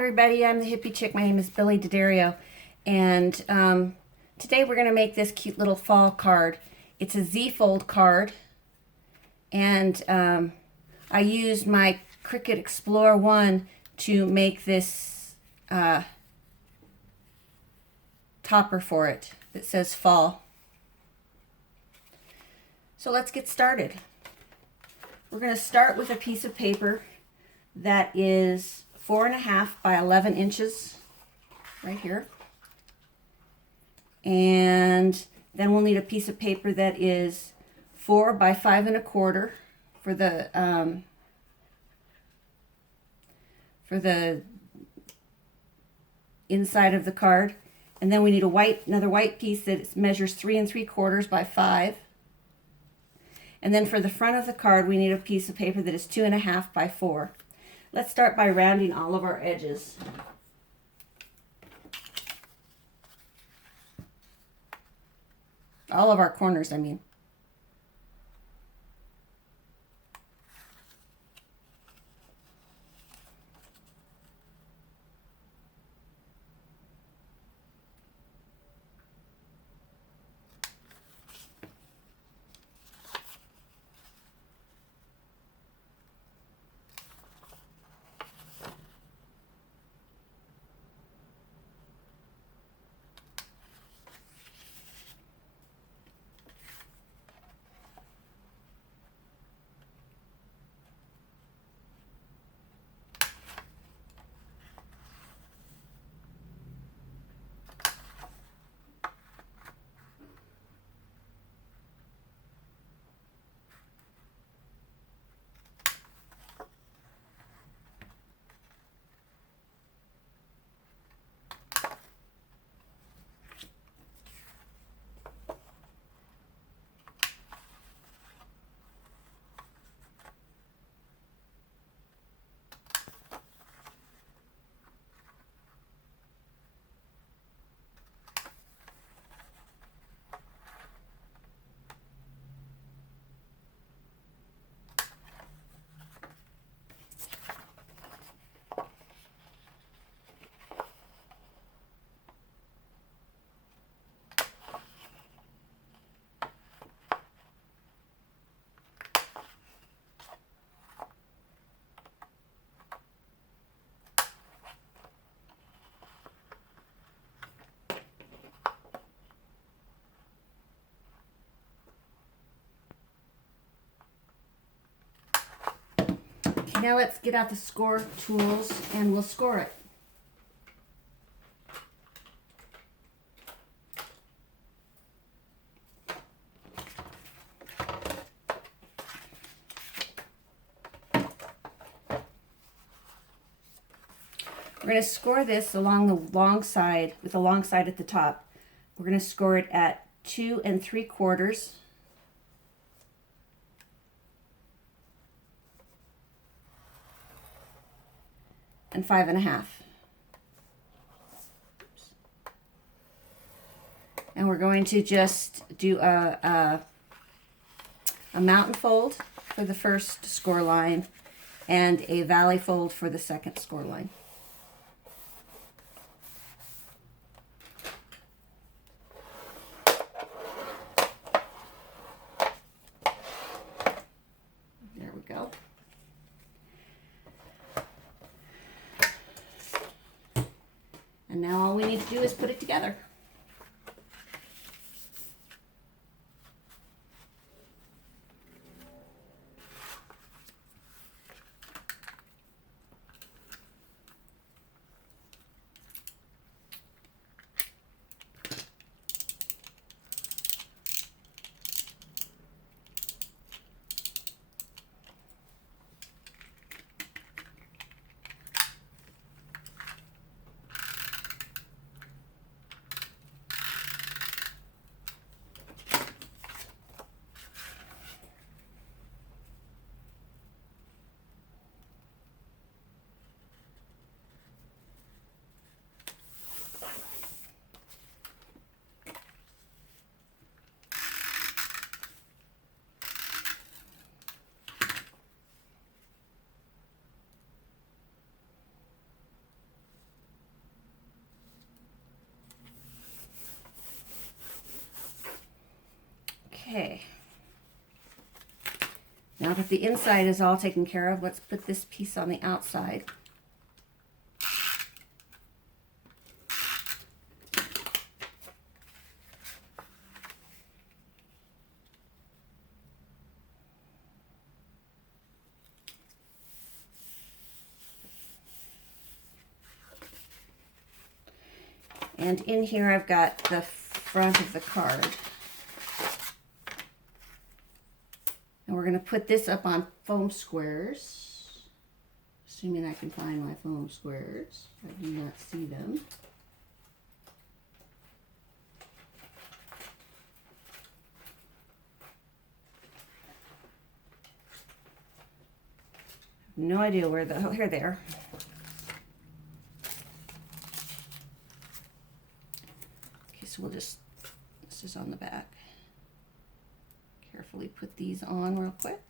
everybody, I'm the Hippie Chick. My name is Billy D'Addario, and today we're going to make this cute little fall card. It's a Z-fold card, and I used my Cricut Explorer 1 to make this topper for it that says fall. So let's get started. We're going to start with a piece of paper that is 4.5 by 11 inches right here, and then we'll need a piece of paper that is 4 by 5.25 for the inside of the card, and then we need another white piece that measures 3 3/4 by 5. And then for the front of the card, we need a piece of paper that is 2.5 by 4. Let's start by rounding all of our edges. All of our corners, I mean. Now let's get out the score tools and we'll score it. We're going to score this along the long side, with the long side at the top. We're going to score it at 2 3/4 and 5.5. And we're going to just do a mountain fold for the first score line and a valley fold for the second score line. There we go. And now all we need to do is put it together. Now that the inside is all taken care of, let's put this piece on the outside. And in here I've got the front of the card. And we're going to put this up on foam squares, assuming I can find my foam squares. I do not see them. No idea where the, oh, here they are. Okay, so we'll just, this is on the back. Carefully put these on real quick.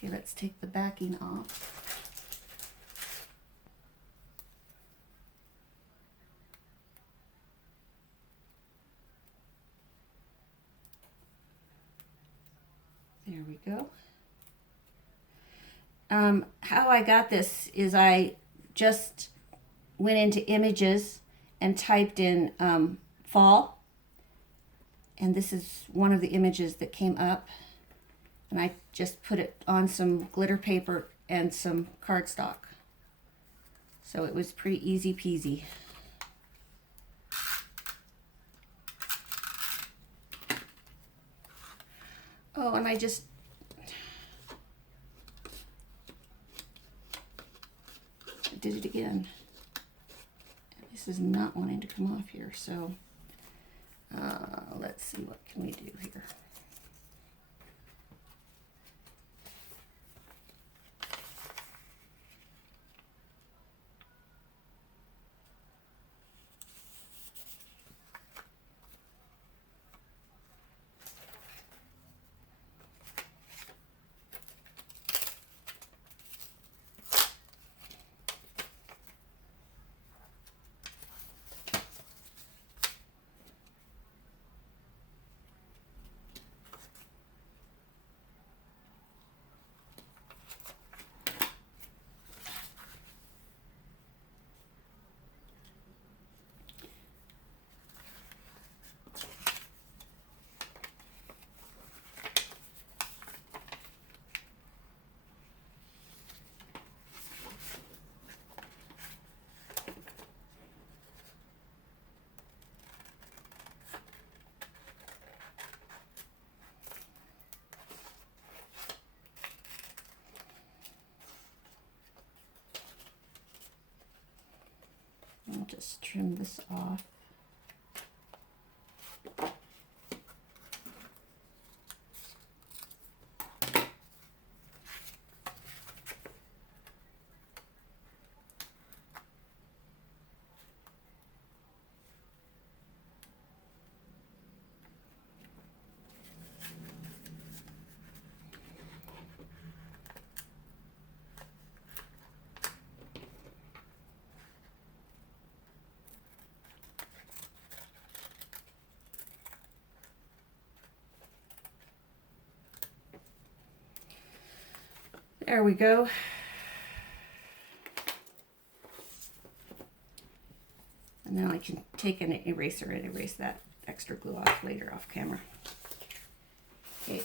Okay, let's take the backing off. There we go. How I got this is I just went into images and typed in fall. And this is one of the images that came up. And I just put it on some glitter paper and some cardstock. So it was pretty easy peasy. Oh, and I did it again. This is not wanting to come off here, so let's see, what can we do here? I'll just trim this off. There we go. And now I can take an eraser and erase that extra glue off later off camera. Okay.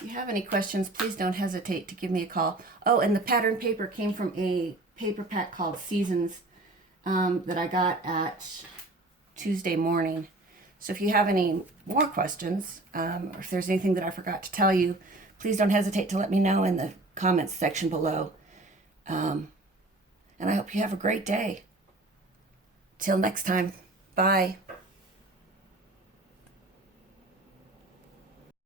If you have any questions, please don't hesitate to give me a call. Oh, and the pattern paper came from a paper pack called Seasons. that I got at Tuesday morning. So if you have any more questions, or if there's anything that I forgot to tell you, please don't hesitate to let me know in the comments section below. And I hope you have a great day. Till next time. Bye.